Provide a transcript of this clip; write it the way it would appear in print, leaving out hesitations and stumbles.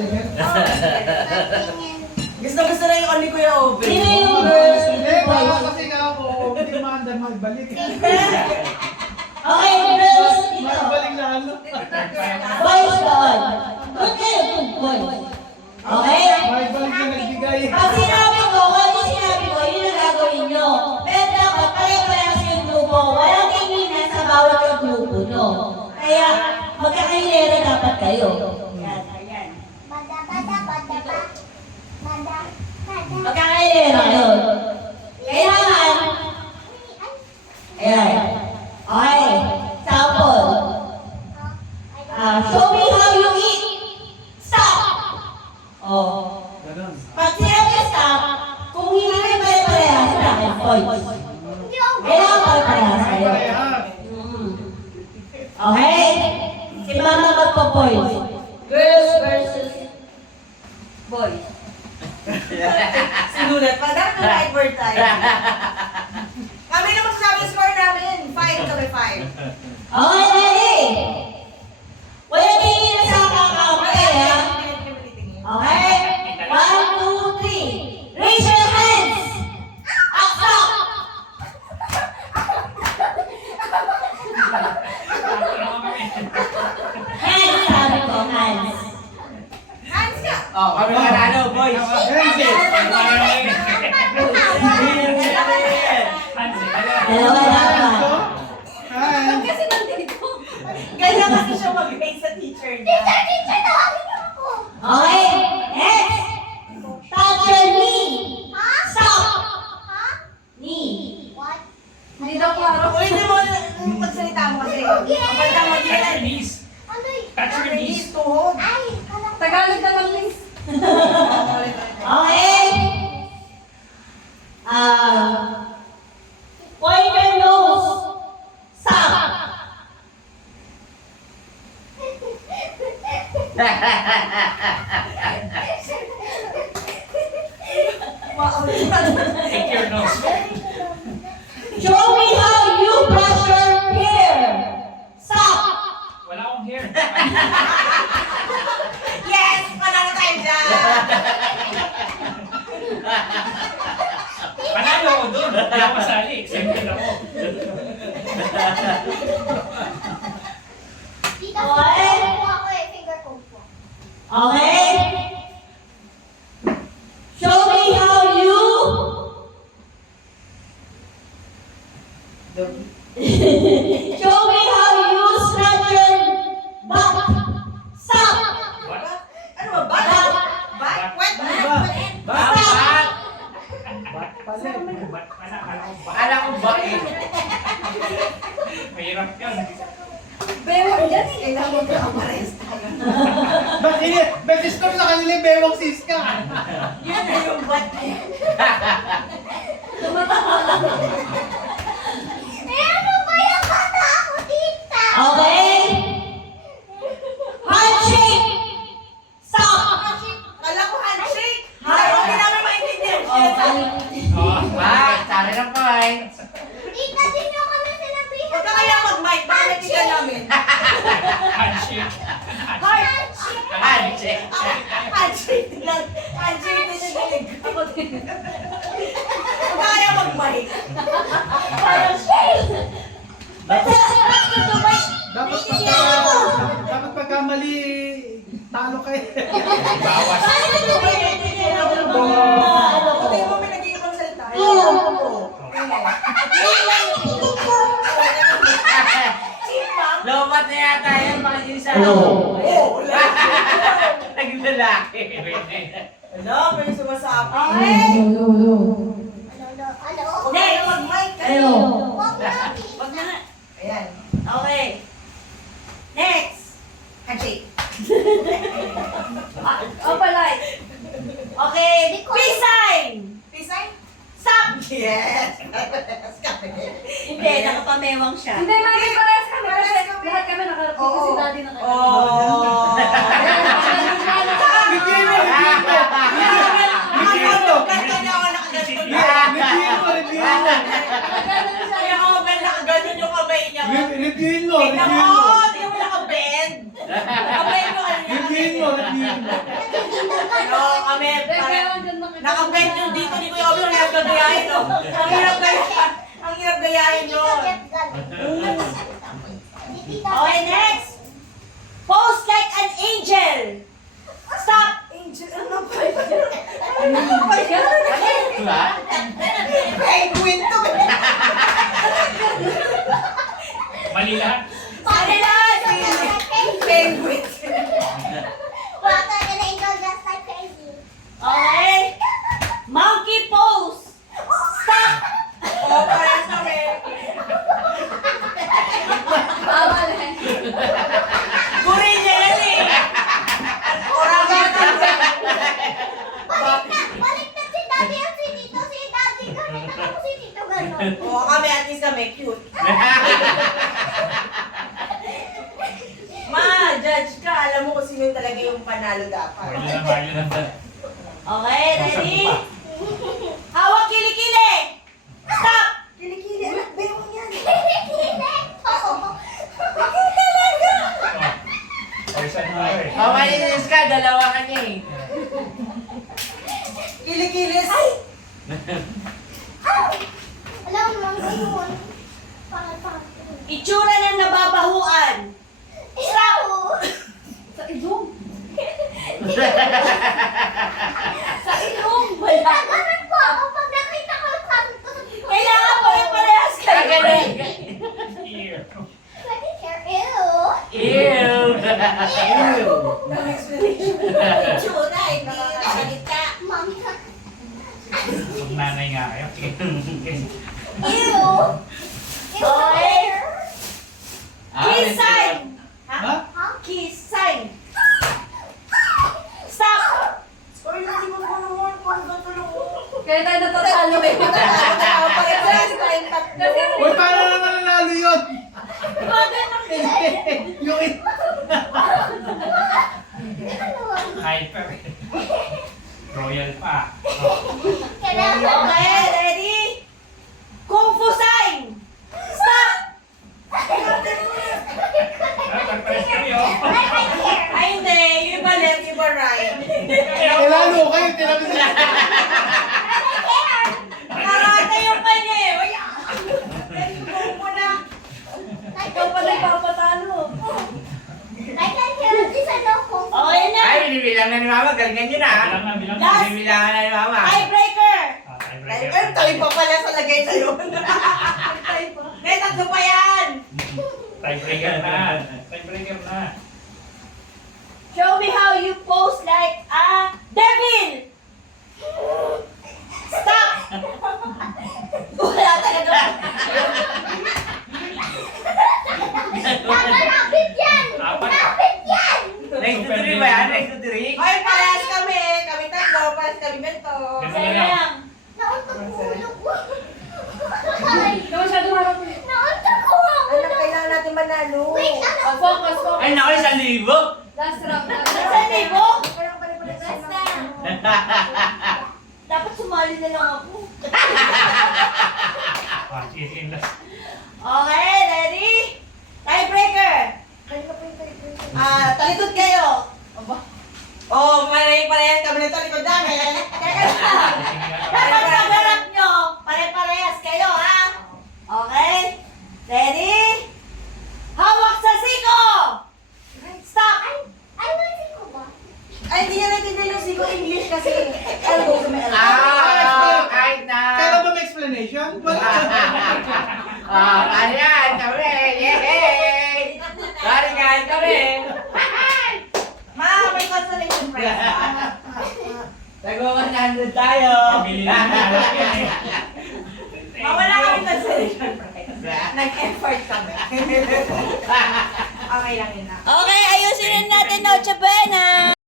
Sige. Gusto na yung only Kuya Oben. Sino yung girls? Hindi, baka kasi nga ako, hindi maandar magbalik. Okay, girls, ito. Magbalik lalo. Boys doon. Good kayo, good boys. Okay? Magbalik na nagbigay. Pag sinabi ko, kung ano sinabi ko, yun ang gagawin nyo. Pero dapat pare-parehas yung grupo. Walang kaibigan sa bawat yung grupo nyo. Kaya, magkakailera dapat kayo. Yan, ayan. Magkakailera kayo. Kailangan. Ayan. Okay. Sample. Show me how you eat. Stop. Oh. Ganon. Pag sinabi stop, kung hindi kayo pare-parehas, wala kayong points. Kailangan pare-parehas kayo. Parehas. Okay? Si Mama magpo-points. Girls versus boys. Sinulat pa. Dapat na advertise. Kami na magsasabi score namin. 5 kami 5. Okay, ready? Wala tingin na sa kakamay, ha? Okay? 1, 2, 3. Raise your hands! Up, up! Hands, sabi ko, hands. Hands ka! Oh, kami nanalo, boys. Dalawa dapat. Hi. Kasi nandito. Ganyan kasi siya mag-face sa teacher niya. Okay, next. Touch your knee. Stop. Knee. Hindi daw klaro. Uy, hindi mo magsalita mo kasi. Kapag ka Touch your mag-ilan. knees. Touch your knees. Tuhod. Tagalog na lang, please. Okay. Point your nose. Stop. Take your nose. Show me how you brush your hair. Stop. Wala akong hair. Yes! Panalo tayo dyan! Panalo ko doon. Hindi ako masali. Exempted ako. Okay. Show me how you. Show me how you scratch your butt. Stop. What? Ano ba? Bat? Bat? What? Stop. Bat pala. Bat pala. Akala ko ba eh. Mahirap yun. Bewang dyan eh. Kailangan mo ang pares tayo. Bakit stop sa kanila yung bewang siska? Yan na yung bat eh. Okay. Handshake. Stop. Kala ko handshake. Hindi namin maintindihan siya. Oh, Ah, tara na points. Huwag ka kaya mag-mic. Baka natigan namin. handshake. Handshake. Handshake lang. Handshake din yung galing. Ako din. Huwag ka kaya mag-mic. Dapat pagkamali, talo kayo. Bawas. Buti mo may nag-iibang salita. Chipmunk? Lobat na yata yan, baka yung isa. Hello. Oo, wala. Naging lalaki. Wala, may sumasabi. Okay. Huwag kayo mag-mic. Hello. Wag na nga. Ayan. Okay. Next. Handshake. Opalite. Okay. Peace sign. Peace sign? Stop! Yes! Hindi, nakapamewang siya. Hindi, mami, parehas kami. Kasi lahat kami nakarating kasi daddy na kami. Oh! Bigyan mo, bigyan mo. Review mo, review mo. Kaya ako ba nakaganon yung kamay niya? Review mo, Tingnan review mo! mo. Tingnan mo nakabend! Kamay mo ano yan? Review mo, review No, kami, parang nakabend yung dito ni Kuya Obi, ang hirap gayahin, no? Ang hirap gayahin. Ang hirap gayahin, no? Okay, next. Pose like an angel. Stop. Angel, ano ba yun? Ano ba yun? Diba? Penguin to, eh. Mali lahat. Panilan. Penguin. Okay. Monkey pose. Stop. Oh, parang kami. Gorilla yan, eh. Orangutan. Oo, kami, at least kami, cute. Ma, judge ka. Alam mo kung sino talaga yung panalo dapat. Mahilo na. Okay, ready? Hawak kilikili. Stop. Kilikili, anak, bewang yan. O, isa na nga eh. Oh, malinis ka, dalawa ka niya eh. Kilikilis. Itsura ng nababahuan. Stop. Sa ilong. Sa ilong. Wala. Kailangan po yung parehas kayo. Kagaling. Ear. Ew. Itsura, hindi salita. Ang nanay nga kayo. Sige. Okay. Ah, Kiss sign. Ha? Kiss sign. Stop. Sorry, hindi mo ko naman. Paano ba tulong? Kaya tayo natatalo eh. Uy, paano naman nanalo yun? Yung Hyper. Royal pa. Oh. Okay, ready? Kung Fu sign. Stop. Nagpares kami oh. Ay, hindi. Yung iba left, iba right. Lalo kayo, tinabi sila. Karate yung kanya eh. Wala. Ikaw mo na. Ikaw pa nagpapatalo. Okay na. Ay, binibilang na ni Mama. Galingan nyo na. Bilang na, bilang na. Last. Binibilangan na ni Mama. Tiebreaker. Ah, Ay, tiebreaker. tayo pa pala sa lagay na yun. May tatlo pa yan. Tiebreaker na. Tiebreaker na. Show me how you pose like a devil. Stop. Wala talaga. Apat. Next to three ba yan? Next to three? Ay, parehas kami. Kami tatlo. Parehas kami ganito. Ganun Sayang. lang. Ikaw masyado harap eh. Anak, kailangan natin manalo. Oh, focus, focus. Ay, naku, 1,000. Last round. Nasaan na ibo? Parang pare-pares Basta. na. Dapat sumali na lang ako. Ah, sige, sige, last. Okay, ready? Tiebreaker. Kanina pa yung tayo. Talikod kayo. Oh, parehas kami nito. Likod namin. Teka lang. Dapat pagharap nyo. Pare-parehas kayo, ha? Okay? Ready? Hawak sa siko! Stop! Ay, hindi niya natin yung sigo English kasi. Elbow sa may elbow. Ah, kahit na. Kailan ba may explanation? Wala. Ah, ayan, kami. Yay! Galingan kami. Ma, may consolation prize. Nag-100 tayo. Pabili na ng alak yan eh. Mawala kami consolation prize. Nag-effort kami. Okay lang yun na. Okay, ayusin natin Noche Buena!